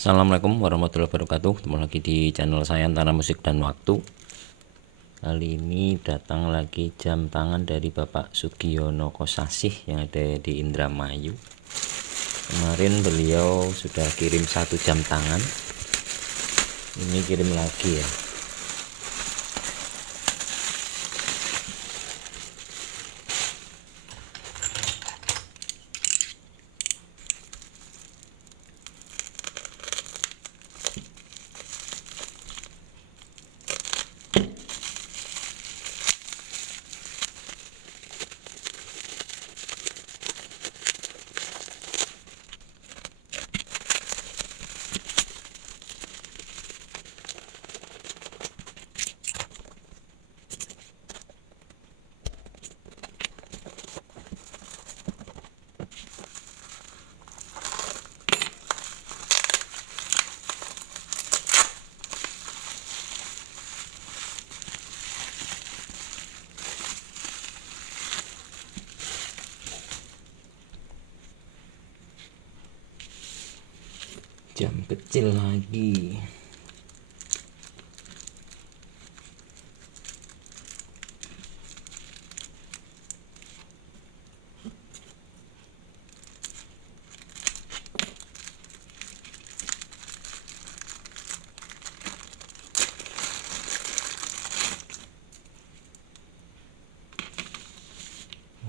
Assalamualaikum warahmatullahi wabarakatuh. Ketemu lagi di channel saya Antara Musik dan Waktu. Kali ini datang lagi jam tangan dari Bapak Sugiono Kosasih yang ada di Indramayu. Kemarin beliau sudah kirim 1 jam tangan. Ini kirim lagi ya. Jam kecil lagi.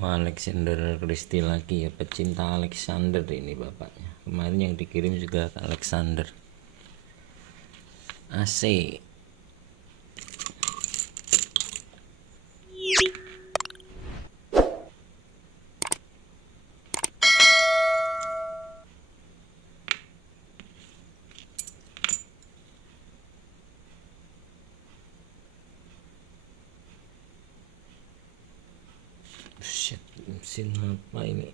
Alexander Christie lagi ya, pecinta Alexander ini bapaknya. Kemarin yang dikirim juga Alexander. AC. Shit, mesin apa ini?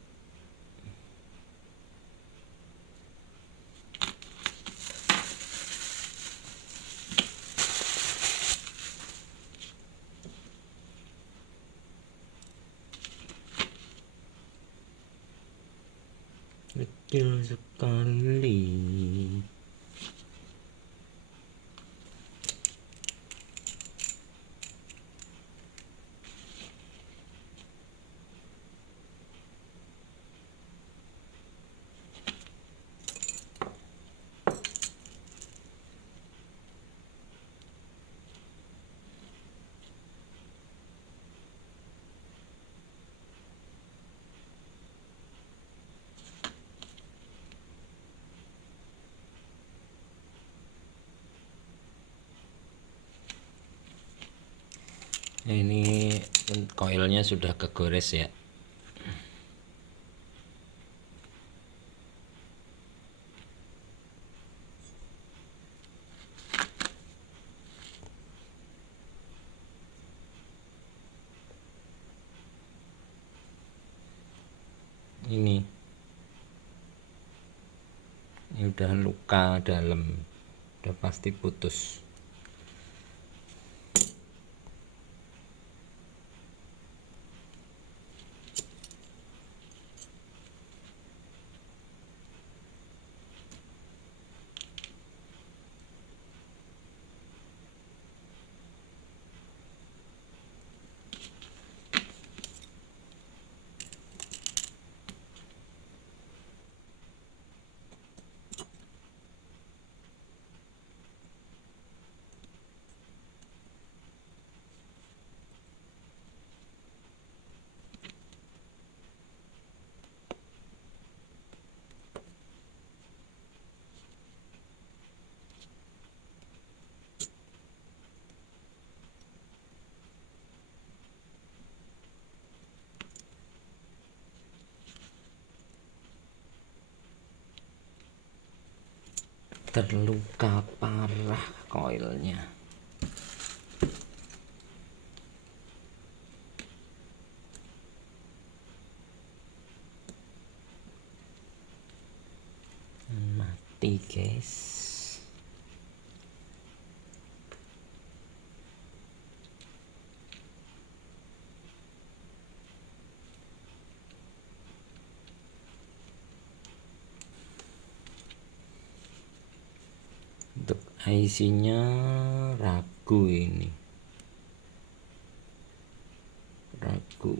Kecil sekali. Ini koilnya sudah kegores ya. Ini udah luka dalam, udah pasti putus. Terluka parah koilnya. Mati guys. Isinya ragu ini. Ragu.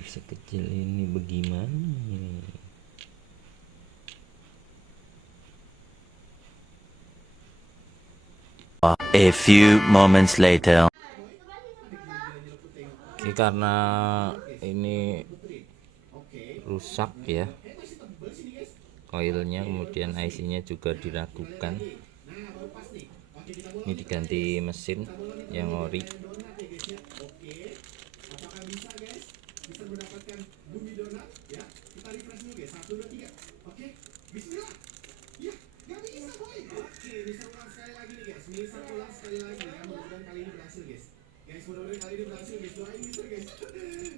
Sekecil ini bagaimana ini? A few moments later. Oke, karena ini rusak ya koilnya, kemudian IC-nya juga diragukan. Ini diganti mesin yang ori. Bisa mendapatkan bumi donat ya. Kita refresh dulu guys. 1 2 3. Oke. Bismillah. Ya, enggak bisa boy. Oke, bisa ulang sekali lagi nih guys. Bisa ulang sekali lagi ya. Mudah-mudahan kali ini berhasil guys. Guys, mudah-mudahan kali ini berhasil guys. Doain Mister guys.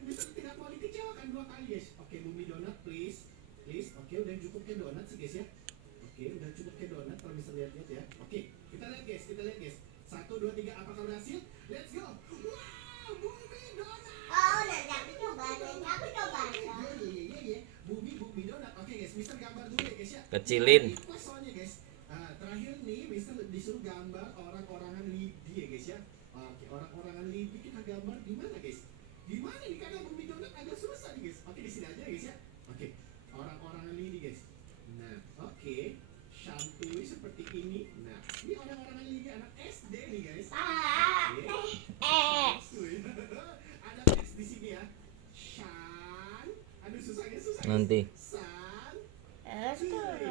Mister tidak mau dikecewakan 2 kali guys. Oke, bumi donat please. Please. Oke, udah cukup ke donat sih guys ya. Oke, udah cukup ke donat kalau bisa lihat-lihat ya. Oke, kita lihat guys, kita lihat guys. 1 2 3, apakah berhasil? Let's go. Wow, bumi donat. Bumi donat. Oke guys, Mister gambar dulu ya guys ya. Kecilin. Soalnya guys, terakhir nih Mister disuruh gambar orang-orangan lidi ya guys ya. Oke, orang-orangan lidi kita gambar di mana guys? Di mana nih, karena bumi donat agak susah nih guys. Oke, di sini aja guys ya. Oke, orang-orangan lidi guys. Nah, oke. Santuy seperti ini. Nah, ini orang-orangan lidi anak SD nih guys. Oke. Ada teks di sini ya. Shan. Aduh, susahnya susah. Nanti. San. Nah, Santuy.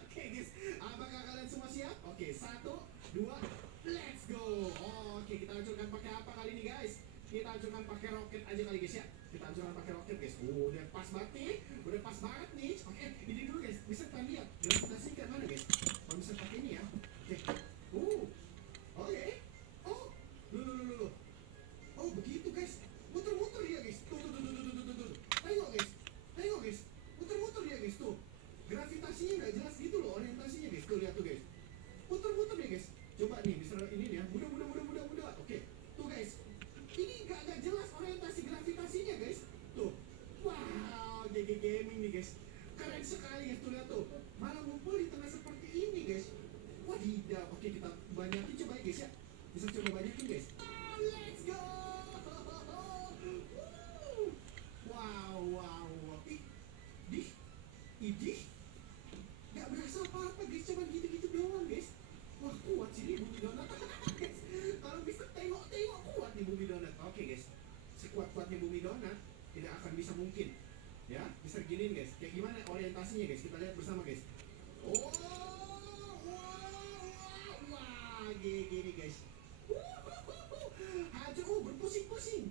Oke guys. Apakah kalian semua siap? Oke, 1 2 let's go. Oke, kita hancurkan pakai apa kali ini guys? Kita hancurkan pakai roket aja kali guys ya. Kita hancurkan pakai roket guys. Udah pas banget nih. Udah pas banget nih. Oke, ini dulu guys. Bisa kalian lihat gravitasi ke mana guys? Kalau bisa pakai ini ya. Oke. Oke. Oh. Loh. Oh, begitu guys. Muter-muter dia guys. Tuh. Tengok guys. Muter-muter dia guys tuh. Gravitasinya nggak jelas gitu loh orientasinya guys. Tuh lihat tuh guys. Muter-muter dia guys. Coba nih, misalnya ini nih ya. Mudah. Oke. Tuh guys. Ini nggak jelas orientasi gravitasinya guys. Tuh. Wow, GG Gaming nih guys. Keren sekali guys, tuh lihat tuh. Malah ngumpul di tengah seperti ini guys. Wadidaw. Oke, kita banyakin coba ya guys ya. Bisa coba banyakin guys. Let's go. Wow. Idih. Gak berasa apa-apa guys, cuman gitu-gitu doang guys. Wah, kuat sih nih bumi donat guys. Kalau bisa tengok kuat nih bumi donat. Oke guys, sekuat-kuatnya bumi donat tidak akan bisa mungkin ya. Bisa giniin guys, kayak gimana orientasinya guys, kita lihat bersama guys. Wah, gini guys. Hancur, berpusing-pusing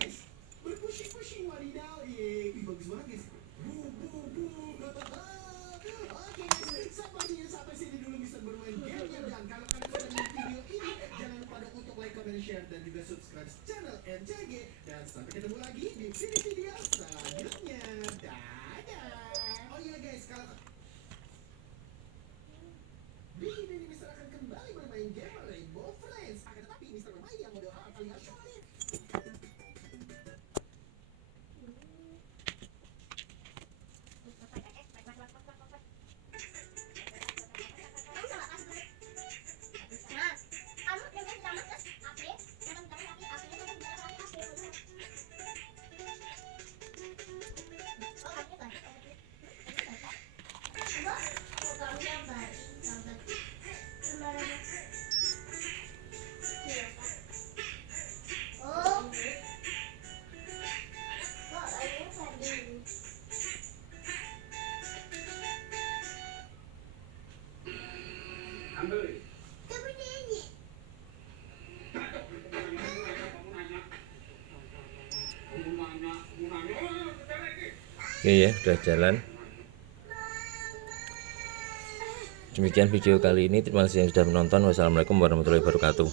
guys. Berpusing-pusing, wadidaw. Ih, bagus banget guys. Bu. Oke guys, sampai sini dulu bisa bermain gamenya. Dan kalau kalian sudah nonton video ini, jangan lupa dong untuk like, comment, share, dan juga subscribe channel NCG. Dan sampai ketemu lagi di video selanjutnya. Dadah. Oh iya guys, kalau di ini Mister akan kembali bermain game Rainbow Friends. Akan tetapi Mister bermain yang model hal paling sulit. Oke ya, udah jalan. Demikian video kali ini, terima kasih yang sudah menonton. Wassalamualaikum warahmatullahi wabarakatuh.